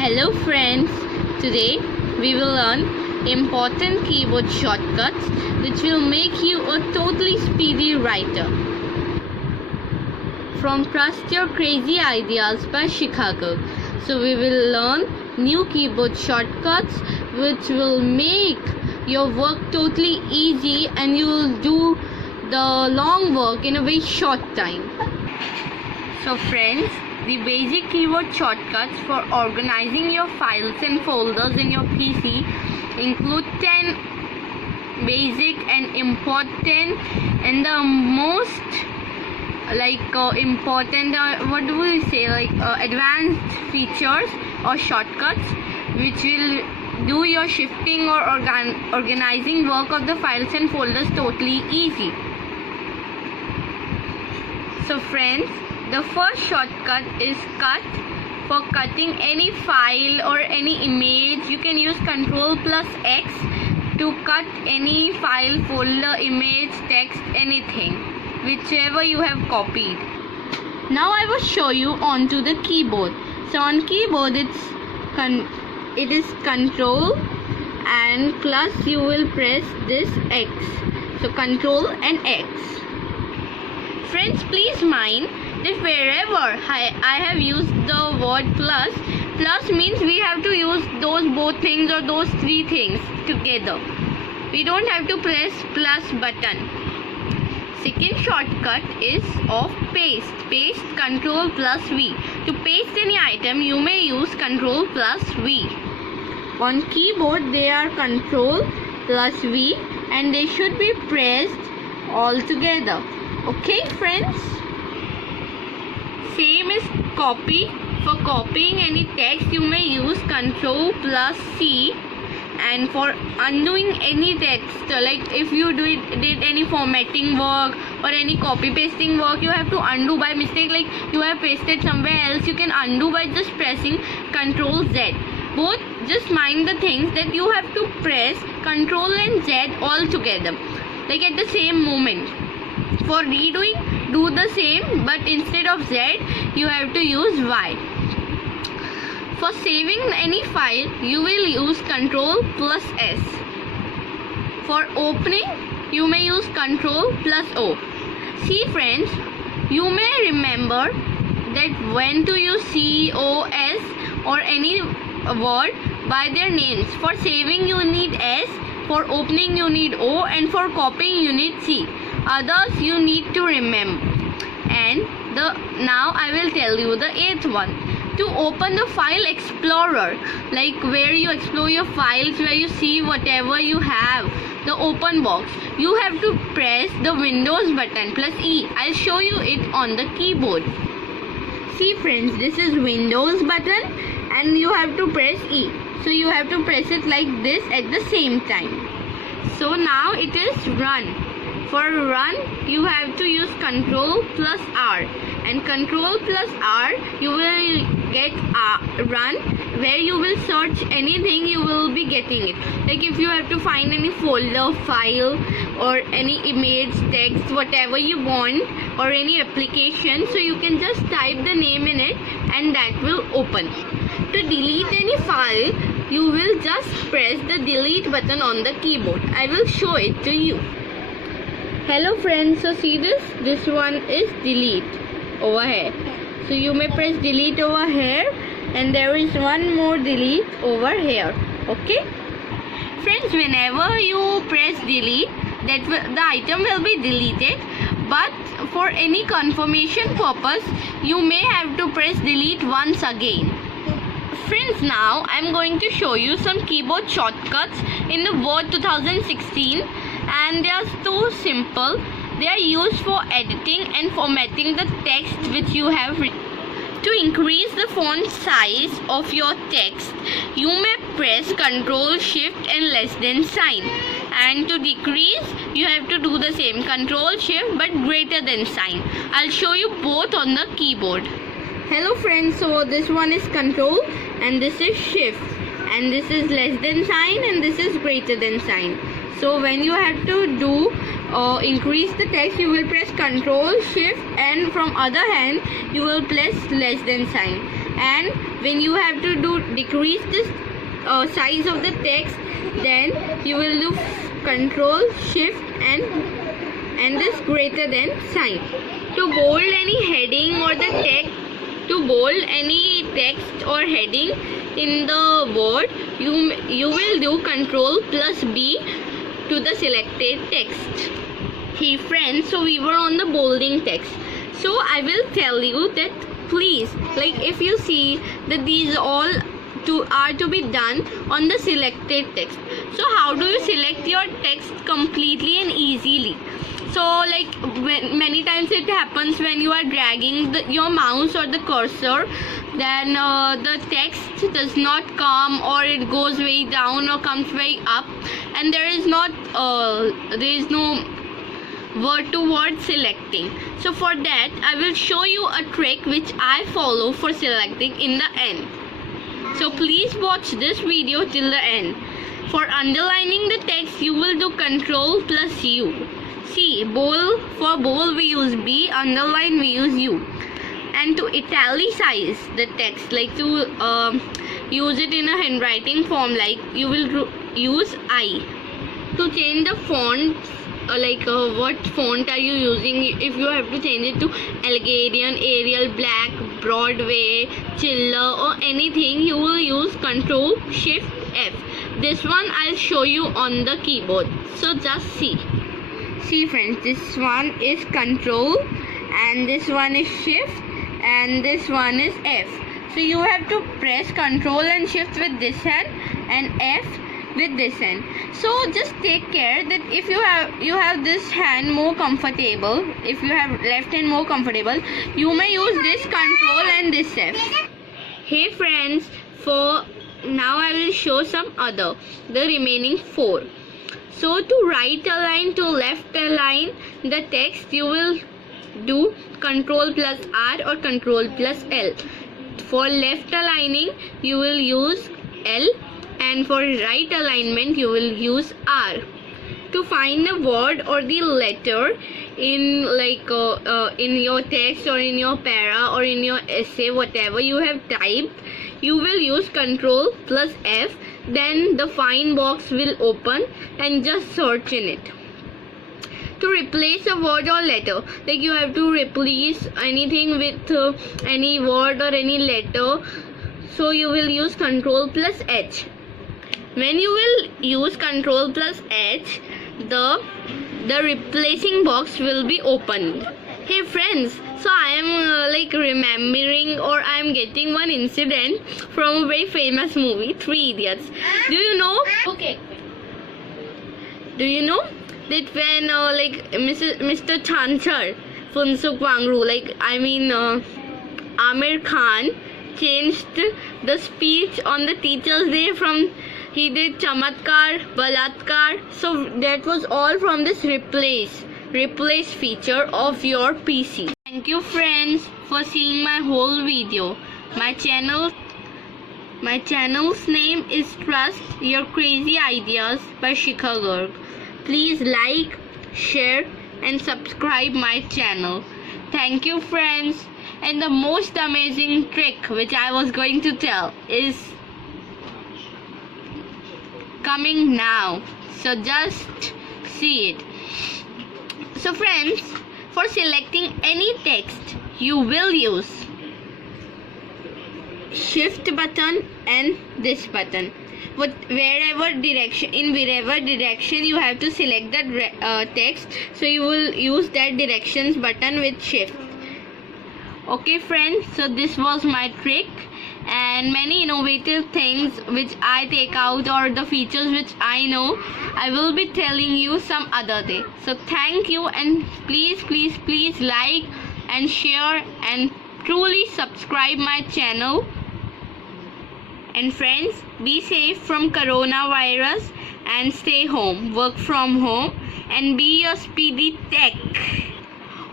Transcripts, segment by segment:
Hello friends, today we will learn important keyboard shortcuts which will make you a totally speedy writer. From Trust Your Crazy Ideas by Chicago. So we will learn new keyboard shortcuts which will make your work totally easy and you will do the long work in a very short time. So friends, the basic keyboard shortcuts for organizing your files and folders in your PC include 10 basic and important and the most important advanced features or shortcuts which will do your shifting or organizing work of the files and folders totally easy. So friends, the first shortcut is cut. For cutting any file or any image, you can use Ctrl+X to cut any file, folder, image, text, anything, whichever you have copied. Now I will show you onto the keyboard. So on keyboard it is Ctrl and plus you will press this X. So Ctrl and X. Friends, please mind that wherever I have used the word plus means we have to use those both things or those three things together. We don't have to press plus button. Second shortcut is of paste. Paste Ctrl+V. To paste any item, you may use Ctrl+V. On keyboard, they are Ctrl+V and they should be pressed all together. Okay, friends? Same is copy. For copying any text, you may use Ctrl+C. And for undoing any text, like if you did any formatting work or any copy pasting work, you have to undo by mistake, like you have pasted somewhere else, you can undo by just pressing Ctrl+Z. Both, just mind the things that you have to press Ctrl and Z all together, like at the same moment. For redoing, do the same, but instead of Z, you have to use Y. For saving any file, you will use Ctrl+S. For opening, you may use Ctrl+O. See friends, you may remember that when to use C, O, S or any word by their names. For saving, you need S. For opening, you need O. And for copying, you need C. Others you need to remember. And now I will tell you the 8th one. To open the file explorer, like where you explore your files, where you see whatever you have, the open box, you have to press the Windows button plus E. I'll show you it on the keyboard. See friends, this is Windows button and you have to press E. So you have to press it like this at the same time. So now it is run. For run, you have to use Ctrl+R, and Ctrl+R you will get run, where you will search anything, you will be getting it. Like if you have to find any folder, file or any image, text, whatever you want, or any application, so you can just type the name in it and that will open. To delete any file, you will just press the delete button on the keyboard. I will show it to you. Hello friends, so see this one is delete over here. So you may press delete over here and there is one more delete over here. Okay? Friends, whenever you press delete, the item will be deleted, but for any confirmation purpose, you may have to press delete once again. Friends, now I am going to show you some keyboard shortcuts in the Word 2016. And they are so simple. They are used for editing and formatting the text which you have written. To increase the font size of your text, you may press Ctrl, Shift and less than sign. And to decrease, you have to do the same, Ctrl, Shift but greater than sign. I'll show you both on the keyboard. Hello friends, so this one is Ctrl and this is Shift. And this is less than sign and this is greater than sign. So when you have to do increase the text, you will press Ctrl, Shift and from other hand you will press less than sign. And when you have to do decrease this size of the text, then you will do control shift and this greater than sign. To bold any heading or the text, to bold any text or heading in the word, you will do control plus B to the selected text. Hey friends, so we were on the bolding text. So I will tell you that please, like if you see that these all are to be done on the selected text. So how do you select your text completely and easily? So like many times it happens when you are dragging your mouse or the cursor, then the text does not come, or it goes way down or comes way up, and there is no word to word selecting. So for that I will show you a trick which I follow for selecting in the end. So please watch this video till the end. For underlining the text, you will do control plus U. See, bold, for bold we use B, underline we use U. And to italicize the text, like to use it in a handwriting form, like you will use I. To change the font, what font are you using? If you have to change it to Algerian, Arial, Black, Broadway, Chiller or anything, you will use Control Shift F. This one I'll show you on the keyboard. So just see. See friends, this one is Control and this one is Shift and this one is F. So you have to press Control and Shift with this hand and F with this hand. So just take care that if you have this hand more comfortable, if you have left hand more comfortable, you may use this control and this F. Hey friends, for now I will show some the remaining 4. So to right align, to left align the text, you will do control plus R or control plus L. For left aligning you will use L, and for right alignment you will use R. To find a word or the letter in in your text or in your para or in your essay, whatever you have typed, you will use control plus F. Then the find box will open and just search in it. To replace a word or letter, like you have to replace anything with any word or any letter, so you will use control plus H. When you will use control plus H, the replacing box will be opened. Hey friends, so I am remembering, or I am getting one incident from a very famous movie, 3 Idiots. Do you know? Okay. Do you know that when Mr. Chanchar, Funsuk Wangru, Amir Khan changed the speech on the Teachers' Day from he did Chamatkar, Balatkar. So that was all from this replace feature of your PC. Thank you friends for seeing my whole video. My channel's name is Trust Your Crazy Ideas by Shikha Garg. Please like, share and subscribe my channel. Thank you friends. And the most amazing trick which I was going to tell is coming now, so just see it. So friends, for selecting any text, you will use shift button and this button. In wherever direction you have to select that text, so you will use that directions button with shift. Okay friends, so this was my trick, and many innovative things which I take out, or the features which I know, I will be telling you some other day. So thank you, and please like and share and truly subscribe my channel. And friends, be safe from coronavirus and stay home, work from home and be a speedy tech.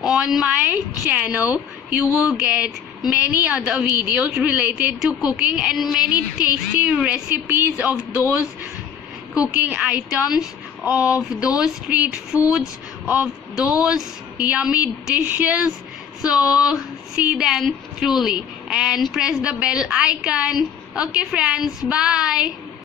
On my channel you will get many other videos related to cooking and many tasty recipes of those cooking items, of those street foods, of those yummy dishes So see them truly and press the bell icon. Okay friends, bye.